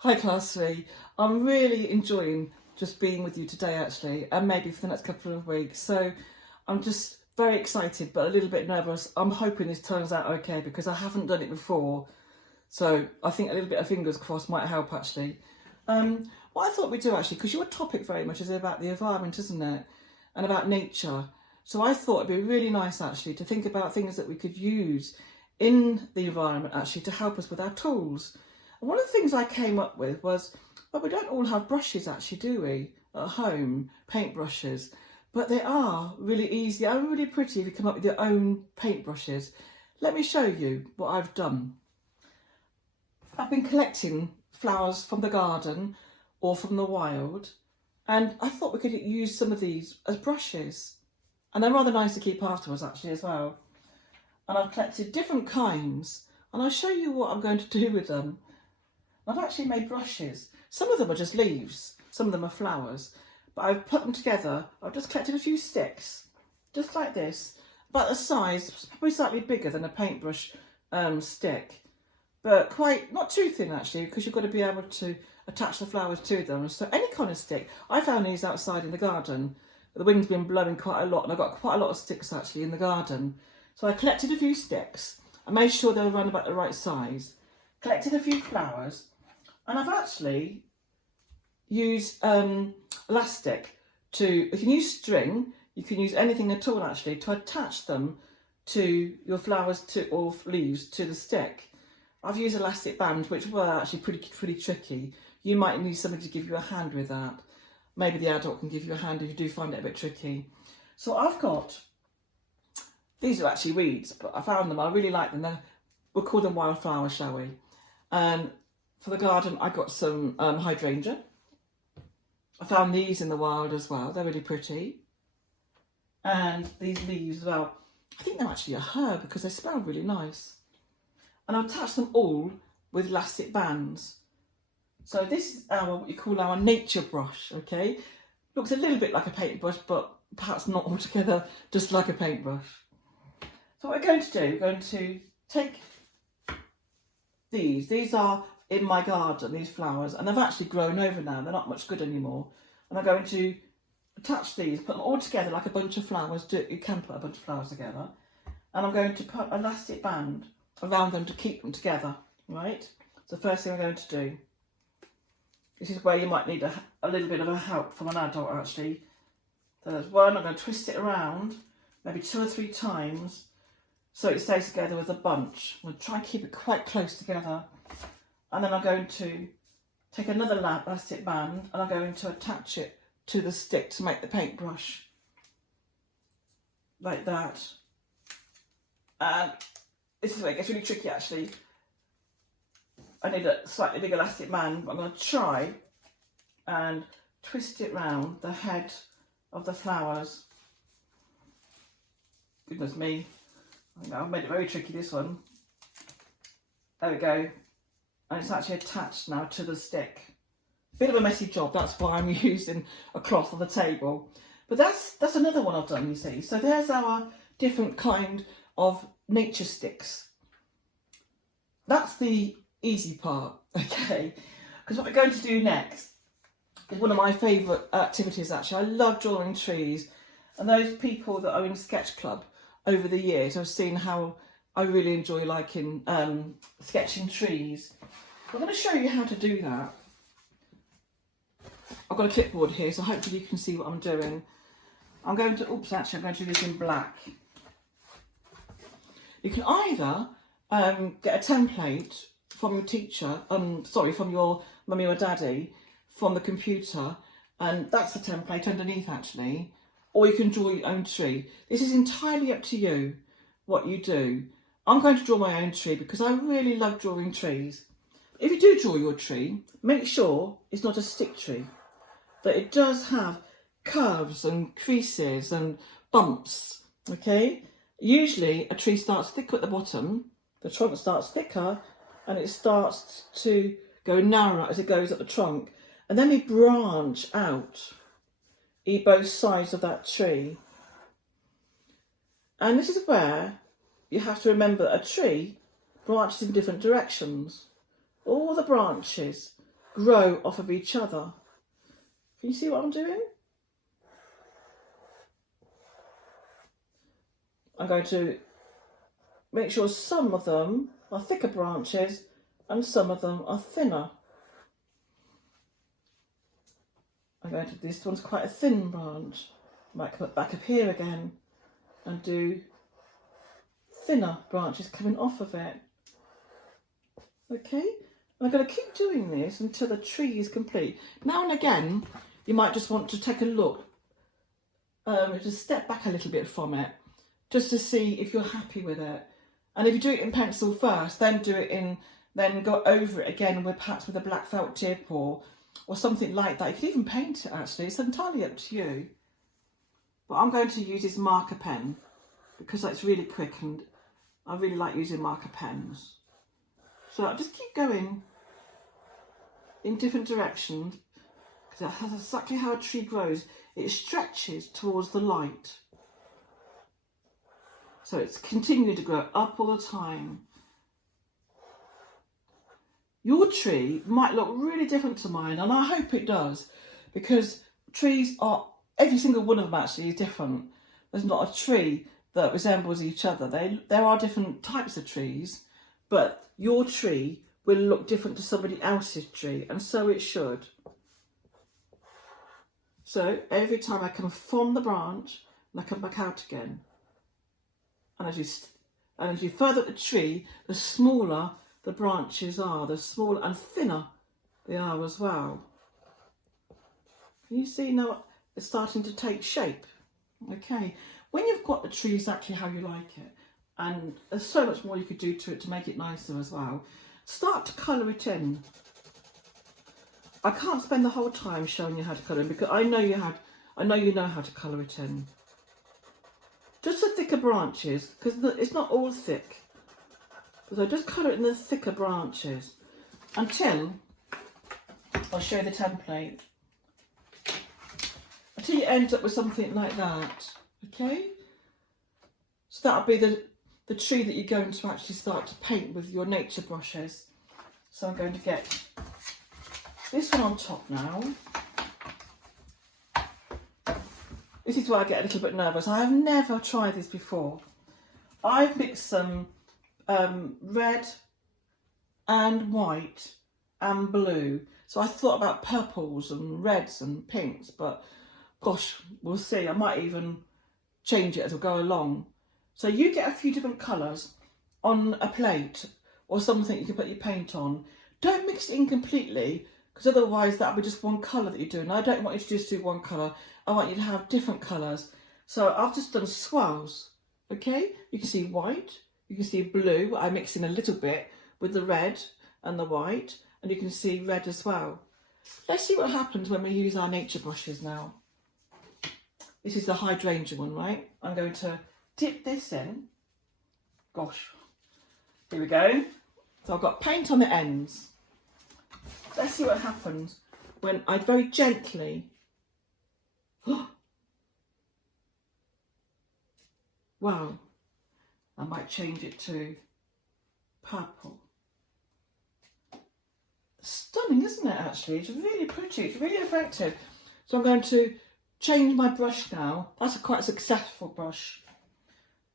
Hi Class 3. I'm really enjoying just being with you today actually, and maybe for the next couple of weeks. So I'm just very excited but a little bit nervous. I'm hoping this turns out okay because I haven't done it before. So I think a little bit of fingers crossed might help actually. What I thought we'd do actually, because your topic very much is about the environment, isn't it? And about nature. So I thought it'd be really nice actually to think about things that we could use in the environment actually to help us with our tools. And one of the things I came up with was, well, we don't all have brushes actually, do we? At home, paintbrushes. But they are really easy and really pretty if you come up with your own paintbrushes. Let me show you what I've done. I've been collecting flowers from the garden or from the wild, and I thought we could use some of these as brushes. And they're rather nice to keep afterwards actually as well. And I've collected different kinds, and I'll show you what I'm going to do with them. I've actually made brushes. Some of them are just leaves, some of them are flowers, but I've put them together. I've just collected a few sticks, just like this, about the size, probably slightly bigger than a paintbrush stick, but quite, not too thin actually, because you've got to be able to attach the flowers to them. So any kind of stick. I found these outside in the garden. The wind's been blowing quite a lot, and I've got quite a lot of sticks actually in the garden. So I collected a few sticks. I made sure they were around about the right size. Collected a few flowers. And I've actually used elastic you can use string, you can use anything at all actually, to attach them to your flowers or leaves to the stick. I've used elastic bands, which were actually pretty tricky. You might need somebody to give you a hand with that. Maybe the adult can give you a hand if you do find it a bit tricky. So I've got, these are actually weeds, but I found them, I really like them. We'll call them wildflowers, shall we? And for the garden, I got some hydrangea. I found these in the wild as well. They're really pretty. And these leaves as well. I think they're actually a herb because they smell really nice. And I've attached them all with elastic bands. So this is what you call our nature brush, okay? Looks a little bit like a paintbrush, but perhaps not altogether just like a paintbrush. So what we're going to do, we're going to take these. These are in my garden, these flowers, and they've actually grown over now. They're not much good anymore. And I'm going to attach these, put them all together like a bunch of flowers. You can put a bunch of flowers together. And I'm going to put an elastic band around them to keep them together, right? So the first thing I'm going to do, this is where you might need a little bit of a help from an adult actually. So there's one, I'm going to twist it around, maybe 2 or 3 times, so it stays together with a bunch. I'm going to try and keep it quite close together. And then I'm going to take another elastic band and I'm going to attach it to the stick to make the paintbrush. Like that. And this is where it gets really tricky actually. I need a slightly big elastic band, but I'm going to try and twist it round the head of the flowers. Goodness me. I know, I've made it very tricky, this one. There we go. And it's actually attached now to the stick. Bit of a messy job, that's why I'm using a cloth on the table. But that's another one I've done, you see. So there's our different kind of nature sticks. That's the easy part, okay? Because what we're going to do next is one of my favourite activities actually. I love drawing trees. And those people that are in Sketch Club over the years have seen how I really enjoy liking sketching trees. I'm going to show you how to do that. I've got a clipboard here, so hopefully you can see what I'm doing. I'm going to do this in black. You can either get a template from your teacher, from your mummy or daddy, from the computer, and that's a template underneath actually, or you can draw your own tree. This is entirely up to you what you do. I'm going to draw my own tree because I really love drawing trees. If you do draw your tree, make sure it's not a stick tree, that it does have curves and creases and bumps, okay? Usually a tree starts thick at the bottom, the trunk starts thicker, and it starts to go narrower as it goes up the trunk, and then we branch out both sides of that tree. And this is where you have to remember that a tree branches in different directions. All the branches grow off of each other. Can you see what I'm doing? I'm going to make sure some of them are thicker branches and some of them are thinner. I'm going to, this one's quite a thin branch. I might come back up here again and do thinner branches coming off of it. Okay, I'm going to keep doing this until the tree is complete. Now and again, you might just want to take a look, just step back a little bit from it, just to see if you're happy with it. And if you do it in pencil first, then do it in, then go over it again with perhaps with a black felt tip or something like that. You can even paint it actually, it's entirely up to you. But I'm going to use this marker pen because it's really quick and I really like using marker pens. So I'll just keep going in different directions because that's exactly how a tree grows. It stretches towards the light. So it's continuing to grow up all the time. Your tree might look really different to mine, and I hope it does, because trees are, every single one of them actually is different. There's not a tree that resembles each other. There are different types of trees, but your tree will look different to somebody else's tree, and so it should. So every time I come from the branch, and I come back out again. And as you further up the tree, the smaller the branches are, the smaller and thinner they are as well. Can you see now it's starting to take shape? Okay, when you've got the tree exactly how you like it, and there's so much more you could do to it to make it nicer as well, start to colour it in. I can't spend the whole time showing you how to colour in because I know you know how to colour it in. Just the thicker branches, because it's not all thick. So just colour it in the thicker branches until, I'll show you the template, until you end up with something like that, okay? So that'll be the tree that you're going to actually start to paint with your nature brushes. So I'm going to get this one on top now. This is where I get a little bit nervous. I have never tried this before. I've mixed some red and white and blue. So I thought about purples and reds and pinks, but gosh, we'll see. I might even change it as we go along. So you get a few different colours on a plate or something you can put your paint on. Don't mix it in completely, because otherwise that'll be just one colour that you're doing. I don't want you to just do one colour. I want you to have different colours. So I've just done swirls, okay? You can see white, you can see blue. I mix in a little bit with the red and the white, and you can see red as well. Let's see what happens when we use our nature brushes now. This is the hydrangea one, right? I'm going to dip this in. Gosh, here we go. So I've got paint on the ends. Let's see what happens when I very gently, wow, I might change it to purple. Stunning, isn't it, actually? It's really pretty, it's really effective. So I'm going to change my brush now. That's quite a successful brush.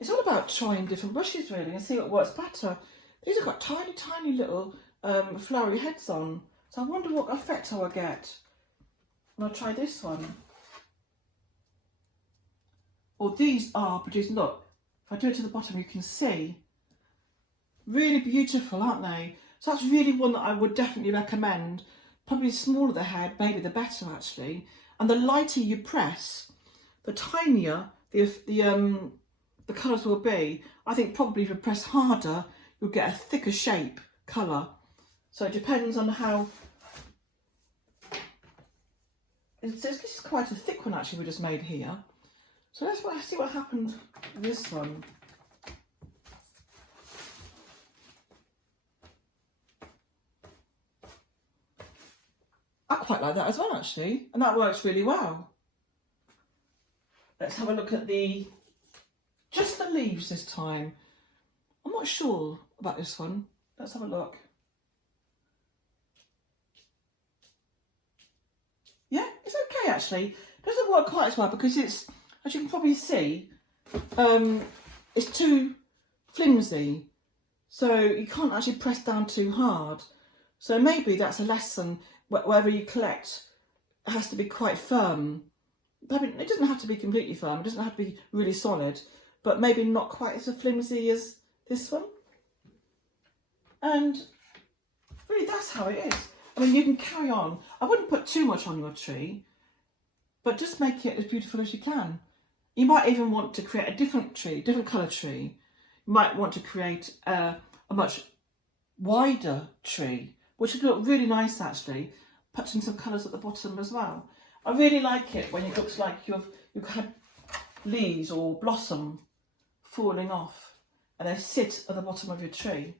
It's all about trying different brushes really and see what works better. These have got tiny, tiny little flowery heads on. So I wonder what effect I will get when I try this one. Well, these are produced, look, if I do it to the bottom you can see. Really beautiful, aren't they? So that's really one that I would definitely recommend. Probably the smaller the head, maybe the better actually. And the lighter you press, the tinier the colours will be. I think probably if you press harder, you'll get a thicker shape colour. So it depends on how. This is quite a thick one actually we just made here. So let's see what happened with this one. I quite like that as well actually, and that works really well. Let's have a look at just the leaves this time. I'm not sure about this one. Let's have a look. actually doesn't work quite as well because it's, as you can probably see, it's too flimsy. So you can't actually press down too hard. So maybe that's a lesson. Wherever you collect, it has to be quite firm. It doesn't have to be completely firm. It doesn't have to be really solid, but maybe not quite as flimsy as this one. And really, that's how it is. I mean, you can carry on. I wouldn't put too much on your tree, but just make it as beautiful as you can. You might even want to create a different tree, different colour tree. You might want to create a much wider tree, which would look really nice actually, putting some colours at the bottom as well. I really like it when it looks like you've had leaves or blossom falling off and they sit at the bottom of your tree.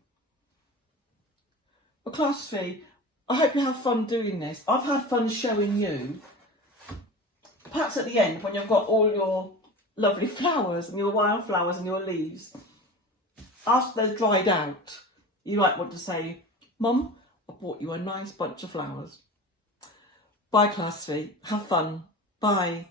Well, class 3, I hope you have fun doing this. I've had fun showing you. Perhaps at the end, when you've got all your lovely flowers and your wildflowers and your leaves, after they've dried out, you might want to say, Mum, I bought you a nice bunch of flowers. Bye, class 3. Have fun. Bye.